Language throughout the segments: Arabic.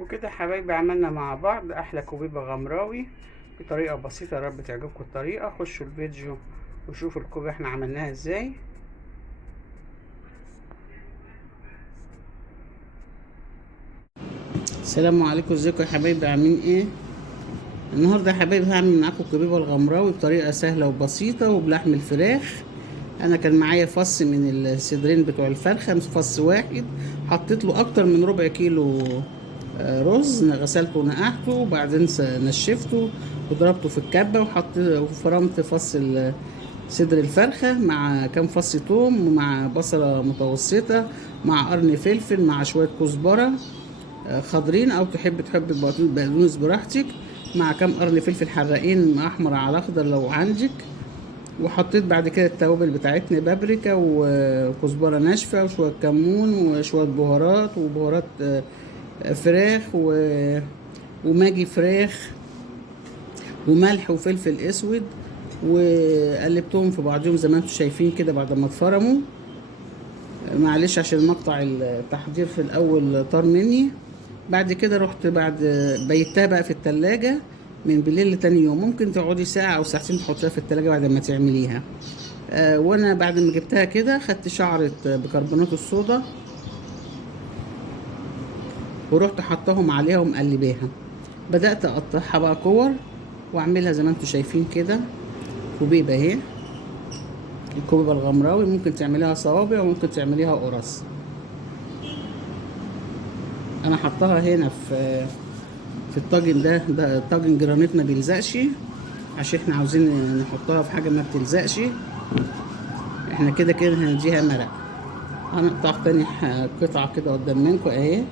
وكده حبايبي عملنا مع بعض احلى كوبيبه غمراوي بطريقه بسيطه. يا رب تعجبكم الطريقه. خشوا الفيديو وشوفوا الكوبيبه احنا عملناها ازاي. السلام عليكم، ازيكم يا حبايبي؟ عاملين ايه؟ النهارده يا حبايبي هعمل معاكم الكوبيبه الغمراوي بطريقه سهله وبسيطه وبلحم الفراخ. انا كان معايا فص من الصدرين بتوع الفرخه، مش فص واحد. حطيت له اكتر من ربع كيلو رز، غسلته ونقعته وبعدين نشفته وضربته في الكبه وفرمت فص صدر الفرخه مع كام فص توم ومع بصله متوسطه مع قرن فلفل مع شويه كزبره خضرين، او تحب بقدونس براحتك، مع كام قرن فلفل حراقين احمر على اخضر لو عندك. وحطيت بعد كده التوابل بتاعتنا، بابريكا وكزبره ناشفه وشويه كمون وشويه بهارات فراخ وماجي فراخ وملح وفلفل اسود، وقلبتهم في بعضهم زي ما انتم شايفين كده بعد ما اتفرموا. معلش عشان مقطع التحضير في الاول طار مني. بعد كده رحت بيتها بقى في التلاجة من بالليل لتاني يوم. ممكن تقعدي ساعة او ساعتين تحطيها في التلاجة بعد ما تعمليها. وانا بعد ما جبتها كده خدت شعرة بيكربونات الصودا ورحت حطاهم عليها ومقلباها. بدأت اقطعها بقى كور واعملها زي ما انتم شايفين كده كوبيبة اهي. الكوبيبة الغمراوي ممكن تعمليها صوابع وممكن تعمليها قرص. انا حطاها هنا في الطاجن ده طاجن جرانيت ما بيلزقش، عشان احنا عاوزين نحطها في حاجه ما بتلزقش. احنا كده كده هنديها مرق. هنقطع تاني قطعه كده قدام منكم اهي.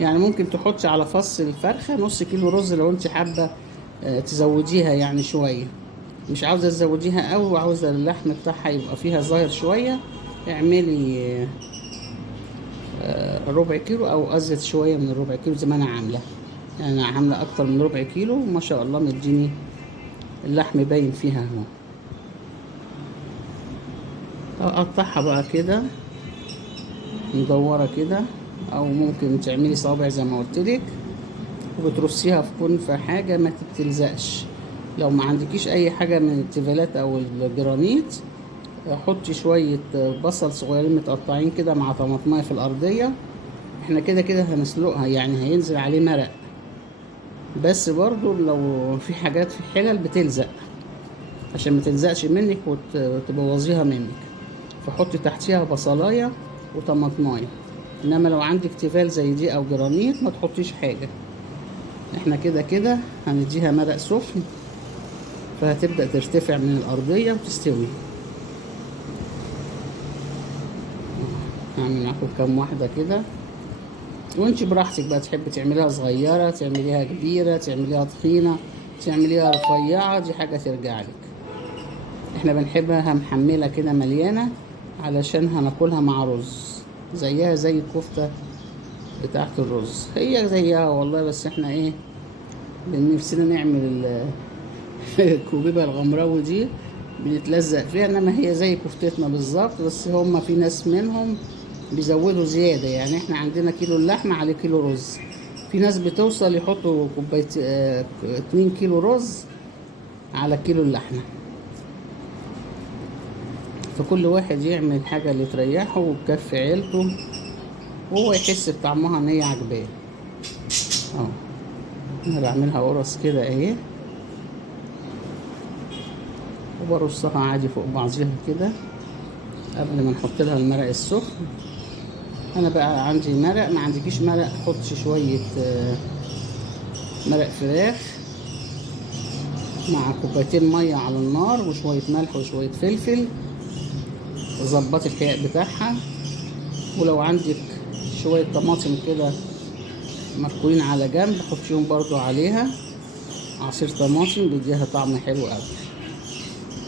يعني ممكن تحطي على فص الفرخه نص كيلو رز لو انت حابه تزوديها يعني شويه. مش عاوزه تزوديها قوي وعاوزه اللحم بتاعها يبقى فيها ظاهر شويه، اعملي ربع كيلو او ازيد شويه من الربع كيلو زي ما انا عامله. يعني انا عامله اكتر من ربع كيلو ما شاء الله، مديني اللحم باين فيها اهو. اقطعها بقى كده مدوره كده، او ممكن تعملي صوابع زي ما قلت لك وبترصيها في حاجه ما تتلزقش. لو ما عندكيش اي حاجه من التيفالات او الجرانيت، حطي شويه بصل صغيرين متقطعين كده مع طماطمايه في الارضيه. احنا كده كده هنسلقها، يعني هينزل عليه مرق، بس برضو لو في حاجات في حلل بتلزق عشان ما تلزقش منك وتبوظيها منك، فحطي تحتيها بصلايه وطماطمايه. انما لو عندك تيفال زي دي او جرانيت ما تحطيش حاجه. احنا كده كده هنديها مرق سخن، فهتبدا ترتفع من الارضيه وتستوي. هعمل معاكم كام واحده كده وانت براحتك بقى، تحبي تعمليها صغيره تعمليها كبيره تعمليها تخينه تعمليها رفيعه، دي حاجه ترجع لك. احنا بنحبها محمله كده مليانه علشان هناكلها مع رز، زيها زي الكفته بتاعت الرز، هي زيها والله. بس احنا ايه، نفسنا نعمل الكوبيبه الغمراوي دي بنتلزق فيها، انما هي زي كفتتنا بالظبط. بس هما في ناس منهم بيزودوا زياده، يعني احنا عندنا كيلو اللحمه عليه كيلو رز، في ناس بتوصل يحطوا كوبايه 2 كيلو رز على كيلو اللحمه. فكل واحد يعمل حاجه اللي تريحه وتكفي عيلته وهو يحس بطعمها ان هي عجباه. اهو انا بعملها قرص كده اهي، وبرصها عادي فوق بعضيها كده قبل ما نحط لها المرق السخن. انا بقى عندي مرق، ما عندكيش مرق حطي شويه مرق فراخ مع كوبايتين ميه على النار وشويه ملح وشويه فلفل، ظبطي الحياء بتاعها. ولو عندك شويه طماطم كده مركونين على جنب حطيهم برضو عليها، عصير طماطم بيديها طعم حلو قوي.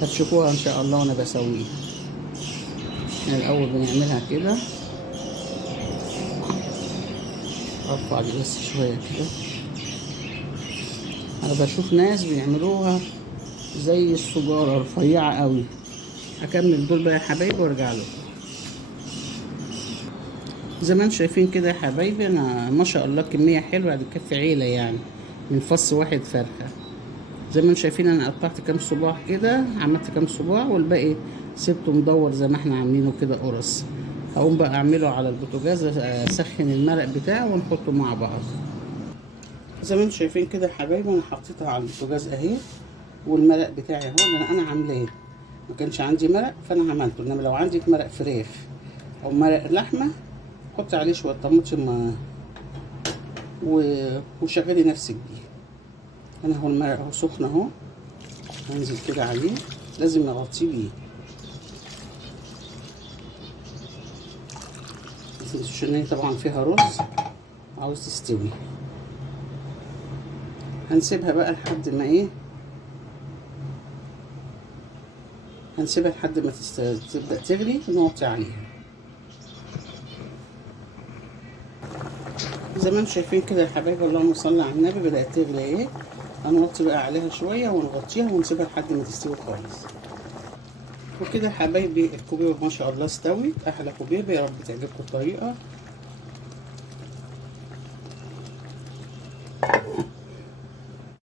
هتشوفوها ان شاء الله وانا بسويها. احنا الاول بنعملها كده، ارفع دي بس شويه كده. انا بشوف ناس بيعملوها زي السجاره رفيعه قوي. هكمل دول بقى يا حبايبي وارجع لكم. زي ما انتم شايفين كده يا حبايبي، انا ما شاء الله كميه حلوه تكفي عيله يعني، من فص واحد فرخه. زي ما انتم شايفين انا قطعت كام صباع كده، عملت كام صباع والباقي سبته مدور زي ما احنا عاملينه كده قرص. هقوم بقى اعمله على البوتاجاز، اسخن المرق بتاعه ونحطه مع بعض. زي ما انتم شايفين كده يا حبايبي، انا حطيتها على البوتاجاز اهي، والمرق بتاعي اهو اللي انا عاملاه. ما كانش عندي مرق فانا عملته، انما لو عندك مرق فراخ او مرق لحمه حطي عليه شويه طماطم وشغلي نفسك بيه. انا اهو المرق اهو سخن اهو، هنزل كده عليه، لازم نغطيه بيه عشان هي طبعا فيها رز عاوز تستوي. هنسيبها بقى لحد ما ايه، هنسيبها لحد ما تبدأ تغلي ونغطي عليها. زي ما انتم شايفين كده يا حبايبي، اللهم صل على النبي، بدأت تغلي ايه. هنغطي بقى عليها شوية ونغطيها ونسيبها لحد ما تستوي خالص. وكده يا حبايبي الكوبيبة ما شاء الله استوت، احلى كوبيبة. يا رب تعجبكم الطريقة.